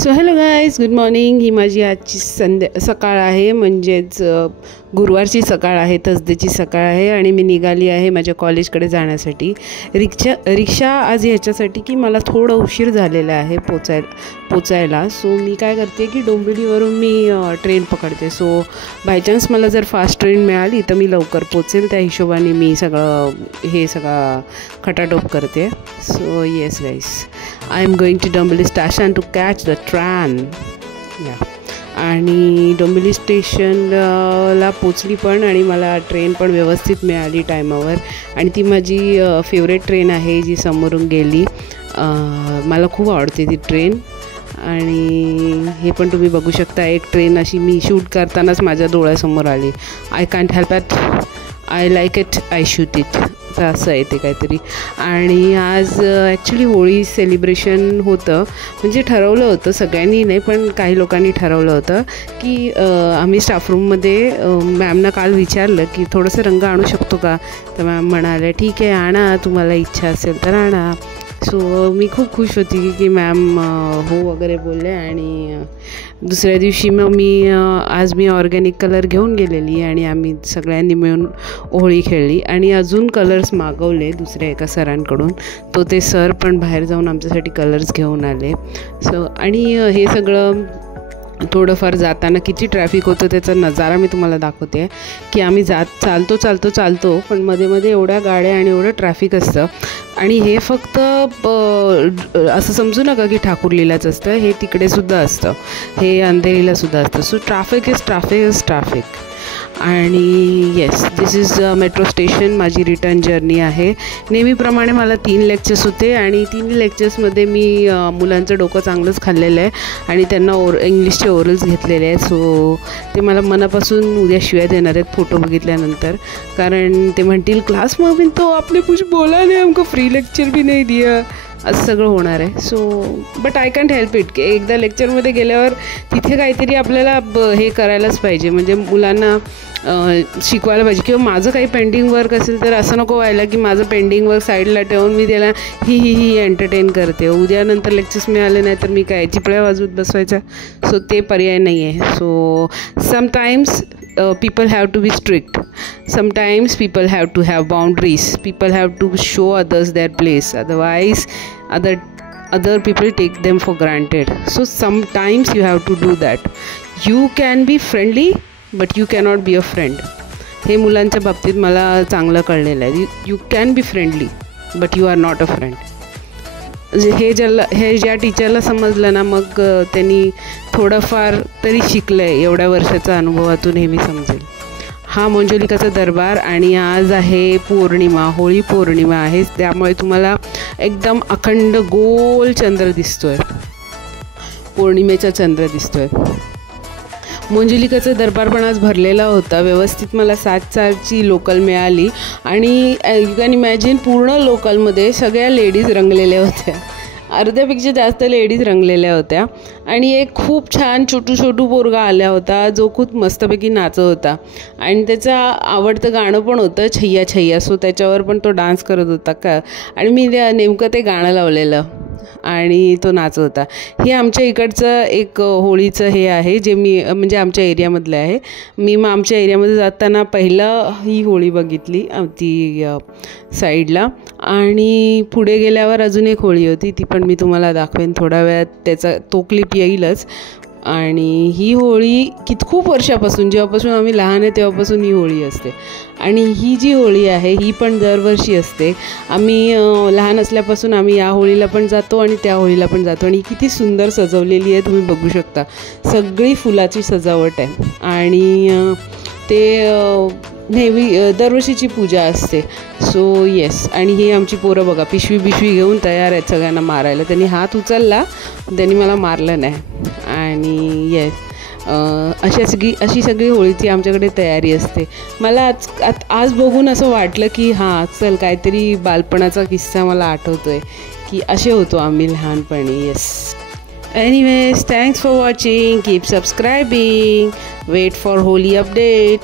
So hello guys, good morning. ही माझी आजची सकाळ आहे, म्हणजेच गुरुवारची सकाळ आहे, थर्सडेची सकाळ आहे. आणि मी निघाली आहे माझ्या कॉलेजकडे जाण्यासाठी. रिक्षा आज ह्याच्यासाठी की मला थोडं उशीर झालेला आहे पोचायला. सो मी काय करते की डोंबिवलीवरून मी ट्रेन पकडते. सो बाय चान्स मला जर फास्ट ट्रेन मिळाली तर मी लवकर पोचेल, त्या हिशोबाने मी सगळा खटाटोप करते. So yes guys, I am going to Dombivli station to catch the train. आणि डोंबिवली स्टेशनला पोचली पण, आणि मला ट्रेन पण व्यवस्थित मिळाली टायमावर. आणि ती माझी फेवरेट ट्रेन आहे जी समोरून गेली. मला खूप आवडते ती ट्रेन. आणि हे पण तुम्ही बघू शकता, एक ट्रेन अशी मी शूट करतानाच माझ्या डोळ्यासमोर आली. I can't help it, I like it, I shoot it, तर असं आहे ते काहीतरी. आणि आज ॲक्च्युली होळी सेलिब्रेशन होतं, म्हणजे ठरवलं होतं सगळ्यांनी नाही, पण काही लोकांनी ठरवलं होतं की आम्ही स्टाफरूममध्ये मॅमना काल विचारलं की थोडंसं रंग आणू शकतो का, तर मॅम म्हणाले ठीक आहे आणा, तुम्हाला इच्छा असेल तर आणा. सो मी खूप खुश होती की मॅम हो वगैरे बोलले. आणि दुसऱ्या दिवशी मग आज मी ऑर्गॅनिक कलर घेऊन गेलेली आणि आम्ही सगळ्यांनी मिळून होळी खेळली. आणि अजून कलर्स मागवले दुसऱ्या एका सरांकडून, ते सर पण बाहेर जाऊन आमच्यासाठी कलर्स घेऊन आले. सो आणि हे सगळं थोडंफार जाताना किती ट्रॅफिक होतं त्याचा नजारा मी तुम्हाला दाखवते. की आम्ही चालतो पण मध्ये एवढ्या गाड्या आणि एवढं ट्रॅफिक असतं. आणि हे फक्त असं समजू नका की ठाकुर्लीलाच असतं, हे तिकडेसुद्धा असतं, हे अंधेरीलासुद्धा असतं. So traffic is traffic. आणि yes, this is metro station. माझी रिटर्न जर्नी आहे. नेहमीप्रमाणे मला 3 लेक्चर्स होते आणि 3 लेक्चर्समध्ये मी मुलांचं डोकं चांगलंच खाल्लेलं आहे आणि त्यांना इंग्लिशचे ओरल्स घेतलेले आहेत. सो ते मला मनापासून उद्या शिव्या देणार आहेत फोटो बघितल्यानंतर, कारण ते म्हणतील क्लास में तो आपने कुछ बोला नहीं, हमको फ्री लेक्चर भी नहीं दिया, असं सगळं होणार आहे. So but I can't help it, की एकदा लेक्चरमध्ये गेल्यावर तिथे काहीतरी आपल्याला हे करायलाच पाहिजे, म्हणजे मुलांना शिकवायला पाहिजे. किंवा माझं काही पेंडिंग वर्क असेल तर असं नको व्हायला की माझं पेंडिंग वर्क साईडला ठेवून मी त्याला ही एंटरटेन करते. उद्यानंतर लेक्चर्स मिळाले नाही तर मी काय चिपळ्या वाजवत बसवायच्या. सो ते पर्याय नाही आहे. So sometimes people have to be strict, sometimes people have to have boundaries, people have to show others their place, otherwise other people take them for granted. So sometimes you have to do that. You can be friendly but you cannot be a friend. हे मुलांच्या बाबतीत मला चांगलं कळलेलं आहे. You can be friendly but you are not a friend. हे ज्या टीचरला समजलं ना, मग त्यांनी थोडंफार तरी शिकलं आहे, एवढ्या वर्षाच्या अनुभवातून हे मी समजेल. हा मंजुलिकाचा दरबार. आणि आज आहे पौर्णिमा, होळी पौर्णिमा आहे, त्यामुळे तुम्हाला एकदम अखंड गोल चंद्र दिसतोय, पौर्णिमेचा चंद्र दिसतोय. मंजुलिकाचा दरबार पण आज भरलेला होता व्यवस्थित. मला 7:04ची लोकल मिळाली आणि यू कॅन इमॅजिन पूर्ण लोकलमध्ये सगळ्या लेडीज रंगलेल्या होत्या, अर्ध्यापेक्षा जास्त लेडीज रंगलेल्या होत्या. आणि एक खूप छान छोटू पोरगा आला होता जो खूप मस्तपैकी नाचत होता आणि त्याचं आवडतं गाणं पण होतं छैया छैया. सो त्याच्यावर पण तो डान्स करत होता का, आणि मी नेमकं ते गाणं लावलेलं आणि तो नाचत होता. हे आमच्या इकडचं एक होळीचं हे आहे, जे मी म्हणजे आमच्या एरियामधलं आहे. मी मग आमच्या एरियामध्ये जाताना पहिलं ही होळी बघितली ती साईडला. आणि पुढे गेल्यावर अजून एक होळी होती, ती पण मी तुम्हाला दाखवेन थोड्या वेळात, तो क्लिप येईलच. आणि ही होळी खूप वर्षापासून, जेव्हापासून आम्ही लहान आहे तेव्हापासून ही होळी असते. आणि ही जी होळी आहे ही पण दरवर्षी असते. आम्ही लहान असल्यापासून आम्ही या होळीला पण जातो आणि त्या होळीला पण जातो. आणि किती सुंदर सजवलेली आहे तुम्ही बघू शकता, सगळी फुलाची सजावट आहे. आणि ते नेहमी दरवर्षीची पूजा असते. सो येस, आणि ही आमची पोरं बघा पिशवी घेऊन तयार आहेत सगळ्यांना मारायला. त्यांनी हात उचलला, त्यांनी मला मारलं नाही. आणि येस, अशी सगळी होळीची आमच्याकडे तयारी असते. मला आज बघून असं वाटलं की हां चल, काहीतरी बालपणाचा किस्सा मला आठवतोय की असे होतो आम्ही लहानपणी. Yes, anyways, thanks for watching, keep subscribing, wait for Holi update.